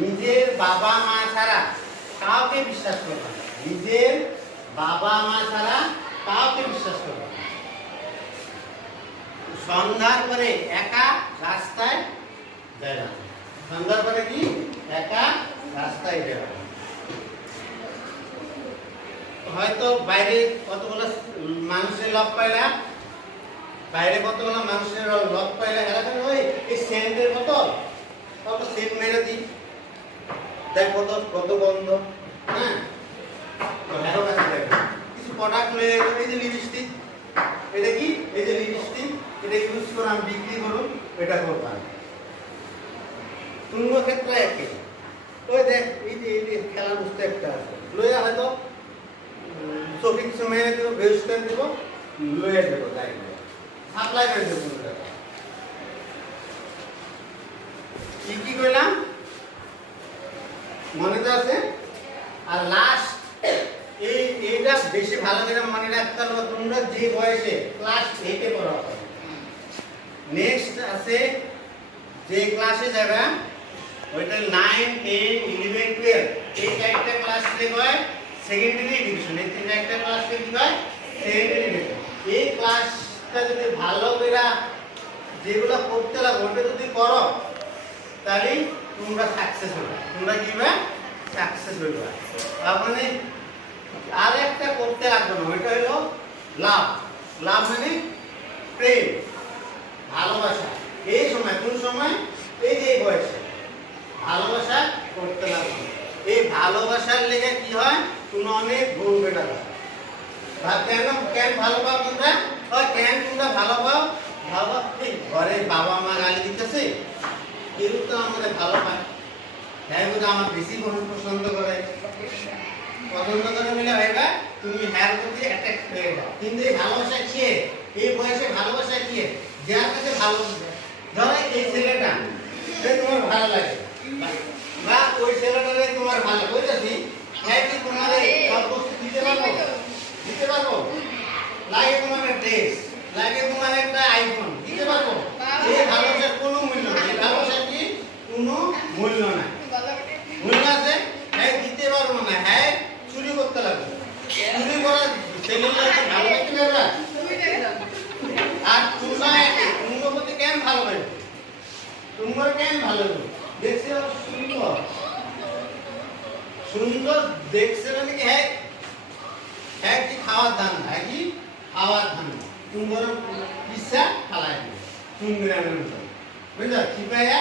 নিজের বাবা মা ছাড়া কাউকে বিশ্বাস করবে না। নিজের বাবা মা ছাড়া কাউকে বিশ্বাস করবে না। সন্ধ্যার পরে একা রাস্তায় যায় না। সন্ধ্যার পরে কি একা রাস্তায় যায় না। হয়তো বাইরে কতগুলো মানুষের লক পাইলা, বাইরে কতগুলো মানুষের লক পাইলা, এলাকার ওই এই সেন্টের বোতল কত সেন্ট মেরে দিই, দেখ কত কত গন্ধ। হ্যাঁ, কিছু প্রোডাক্ট লয়ে এই যে লিপস্টিক, এটা কি এই যে লিপস্টিক, এটা ইউজ করে আমি বিক্রি করুন, এটা করতাম। তুঙ্গ ক্ষেত্রে একই। ওই দেখ এই যে খেলার বস্তু একটা আছে, লইয়া হয়তো চোখে কিছু মেরে দেবো, বেশ করে দেবো, লইয়া দেবো, তাই সাপ্লাই করে দেবো। কি করলাম মনে তো আছে। আর লাস্ট এইটা বেশি ভালো করে মনে রাখতে হবে, তোমরা যে বয়সে ক্লাস 8 এ পড়ো, নেক্সট আছে যে ক্লাসে যাবে ওইটা 9, 10, 11, 12 এই চারটা ক্লাস থেকে হয় সেকেন্ডারি এডুকেশন। এই তিনটা ক্লাস থেকে কি হয় সেকেন্ডারি এডুকেশন। এই ক্লাসটা যদি ভালো করে যেগুলো করতে লাগবে ওটা যদি করো তাহলে তোমরা সাকসেস হবে। তোমরা কি হবে সাকসেস হইবে। মানে আর একটা করতে লাগবে না, ওইটা হলো লাভ। লাভ মানে প্রেম, ভালোবাসা। এই সময় কোন সময় এই যে বয়সে ভালোবাসা করতে লাগবে। এই ভালোবাসার লেগে কি হয় তুমি অনেক গুণ বেটা হয়। কেন কেন ভালো পাও তোমরা? কেন তোমরা ভালো পাও? ভালো ঘরে বাবা মা গালি দিতেছে, কেউ তো আমাদের ভালো পায়, হ্যাঁ বোধ আমার বেশি পছন্দ করে, পছন্দ করে মিলে ভাইবা তুমি হ্যার প্রতি অ্যাট্রাক্ট হয়ে যাও। কিন্তু এই ভালোবাসা খেয়ে এই বয়সে ভালোবাসা খেয়ে যার কাছে ভালো, ধরো এই ছেলেটা তোমার ভালো লাগে বা ওই ছেলেটারে তোমার ভালো বুঝেছি, হ্যাঁ কি তোমার সব বস্তু দিতে পারবো? দিতে পারবো? লাগে তোমার ড্রেস, লাগে তোমার একটা আইফোন, দিতে পারবো? এই ভালোবাসার কোনো মূল্য নেই। এই ভালোবাসা কি কোনো মূল্য নাই। মূল্য আছে হ্যাঁ দিতে পারবো না, হ্যাঁ চুরি করতে লাগবে। চুরি করা ছেলেগুলো ভালো লাগতে পারবে? আর তোমরা তোমার প্রতি কেন ভালো পাবে? তোমার কেন ভালো লাগবে? দেখছে সুন্দর সুন্দর দেখছে মানে কি হ্যাঁ হ্যাঁ কি খাওয়ার দান, হ্যাঁ কি খাওয়ার দান তোমার ইচ্ছা ফালাই সুন্দর বুঝলা কি পাইয়া